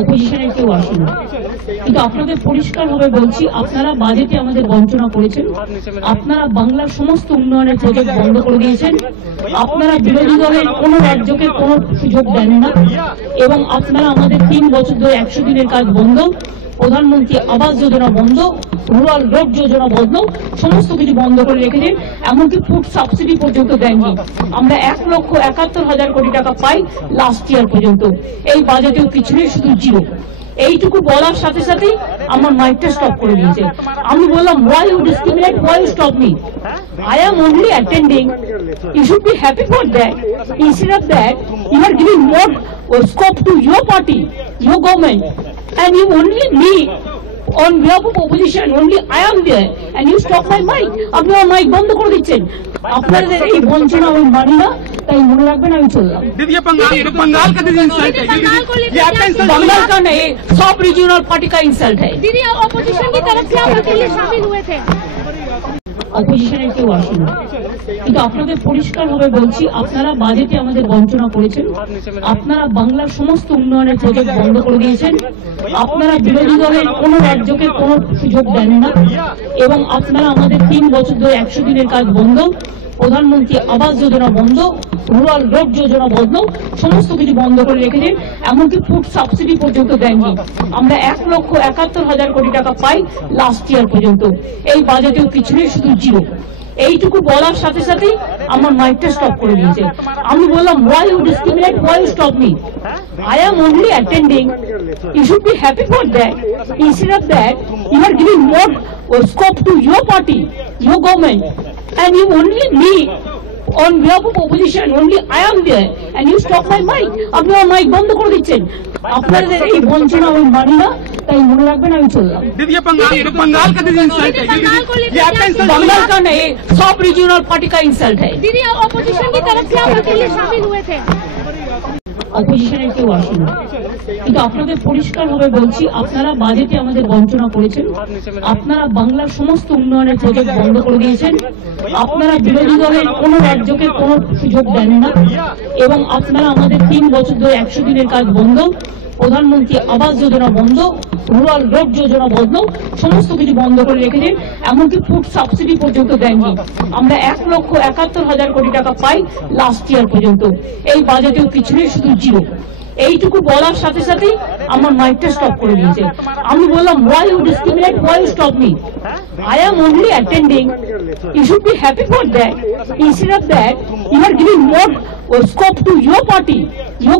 অপোজিশনের কেউ আসেন, কিন্তু আপনাদের পরিষ্কারভাবে বলছি, আপনারা বাজেটে আমাদের বঞ্চনা করেছেন। আপনারা বাংলার সমস্ত উন্নয়নের প্রজেক্ট বন্ধ করে দিয়েছেন। আপনারা বিরোধী দলের কোন রাজ্যকে কোন সুযোগ দেন না, এবং আপনারা আমাদের 3 বছর ধরে 100 দিনের কাজ বন্ধ, প্রধানমন্ত্রী আবাস যোজনা বন্ধ, রুরাল রোড যোজনা বন্ধ, সমস্ত কিছু বন্ধ করে রেখেছেন। এমনকি ফুড সাবসিডি পর্যন্ত দেননি। আমরা 1,71,000 কোটি টাকা পাই লাস্ট ইয়ার পর্যন্ত। এই বাজেটেও কিছু নেই, শুধু জিরো। এইটুকু বলার সাথে সাথেই আমার মাইকটা স্টপ করে দিয়েছে। আমি বললাম, why you discriminate, why you stop me? I am only attending. You should be happy for that. Instead of that, you are giving more scope to your party, your government, and you only me on behalf of opposition, only I am there, and you stop my mic. আপনি আমার mic বন্ধ করে দিচ্ছেন। আপনাদের এই বঞ্চনা আমি মানি না, তাই মনে রাখবেন আমি চললাম। बंगाल का इंसल्ट है, बंगाल का नहीं, सब रीजनल पार्टी का इंसल्ट है। दीदी ऑपोजिशन की तरफ से आप उसके लिए शामिल हुए थे। অপোজিশনের কেউ আসেন, কিন্তু আপনাদের পরিষ্কারভাবে বলছি, আপনারা বাজেটে আমাদের বঞ্চনা করেছেন। আপনারা বাংলার সমস্ত উন্নয়নের প্রজেক্ট বন্ধ করে দিয়েছেন। আপনারা বিরোধী দলের কোন রাজ্যকে কোন সুযোগ দেন না, এবং আপনারা আমাদের 3 বছর ধরে 100 দিনের কাজ বন্ধ, প্রধানমন্ত্রী আবাস যোজনা বন্ধ, রুরাল রোড যোজনা বন্ধ, সমস্ত কিছু বন্ধ করে রেখেছেন। এমনকি ফুড সাবসিডি পর্যন্ত দেননি। আমরা 1,71,000 কোটি টাকা পাই লাস্ট ইয়ার পর্যন্ত। এই বাজেটেও কিছু নেই, শুধু জিরো। এইটুকু বলার সাথে সাথেই আমার মাইকটা স্টপ করে দিয়েছে। আমি বললাম, why you discriminate, why you stop me? I am only attending. You should be happy for that. Instead of that, you are giving more scope to your party, your government, and you only me on behalf of opposition, only I am there, and you stop my mic. আপনি আমার mic বন্ধ করে দিচ্ছেন। আপনাদের এই বঞ্চনা আমি মানি না, তাই মনে রাখবেন আমি চললাম। बंगाल का इंसल्ट है, बंगाल का नहीं, सब रीजनल पार्टी का इंसल्ट है। दीदी ऑपोजिशन की तरफ से आप उसके लिए शामिल हुए थे। অপোজিশনের কেউ আসেন, কিন্তু আপনাদের পরিষ্কারভাবে বলছি, আপনারা বাজেটে আমাদের বঞ্চনা করেছেন। আপনারা বাংলার সমস্ত উন্নয়নের প্রজেক্ট বন্ধ করে দিয়েছেন। আপনারা বিরোধী দলের কোন রাজ্যকে কোন সুযোগ দেন না, এবং আপনারা আমাদের 3 বছর ধরে 100 দিনের কাজ বন্ধ, প্রধানমন্ত্রী আবাস যোজনা বন্ধ, রুরাল রোড যোজনা বন্ধ, সমস্ত কিছু বন্ধ করে রেখেছেন। এমনকি ফুড সাবসিডি পর্যন্ত দেননি। আমরা 1,71,000 কোটি টাকা পাই লাস্ট ইয়ার পর্যন্ত। এই বাজেটেও কিছু নেই, শুধু জিরো। এইটুকু বলার সাথে সাথেই আমার মাইকটা স্টপ করে দিয়েছে। আমি বললাম, why you discriminate, why you stop me? I am only attending. You should be happy for that. Instead of that, you are giving more scope to your party, your